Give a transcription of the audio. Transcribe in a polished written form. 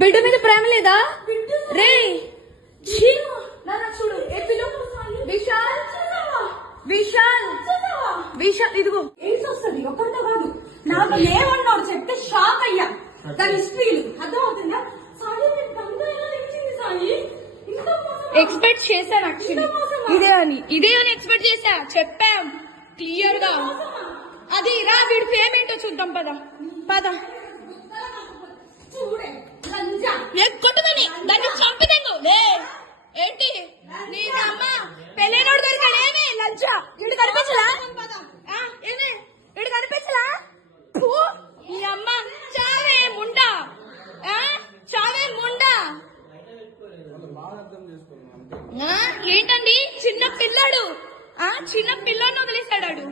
బిడ్డ మీద ప్రేమ లేదా రే? చూడు విశాల్ విశాల్ విశాల్ ఇదిగో ఏసి వస్తుంది ఒకరితో కాదు. నాకు లేవన్నాడు చెప్తే షాక్ అయ్యా. దాని హిస్టరీలు అర్థం అవుతుందా? సాయి సాయి ఎక్స్పెక్ట్ చేశాను యాక్చువల్లీ ఇదే అని ఎక్స్పెక్ట్ చేశా. చెప్పాం క్లియర్ గా. అది రా వీడి పేమెంట్ చూద్దాం. పద పద కొట్టుదని దాన్ని చంపిదేంగు ఏంటి నీ అమ్మ పెళ్ళైనోడు దొరికాడేమి లంచా? ఇడు కనిపించలా? ఏమే ఇడు కనిపించలా? నీ అమ్మ చావే ముండా, చావే ముండా. ఏంటండి చిన్న పిల్లాడు, చిన్న పిల్లని వదిలేశాడు.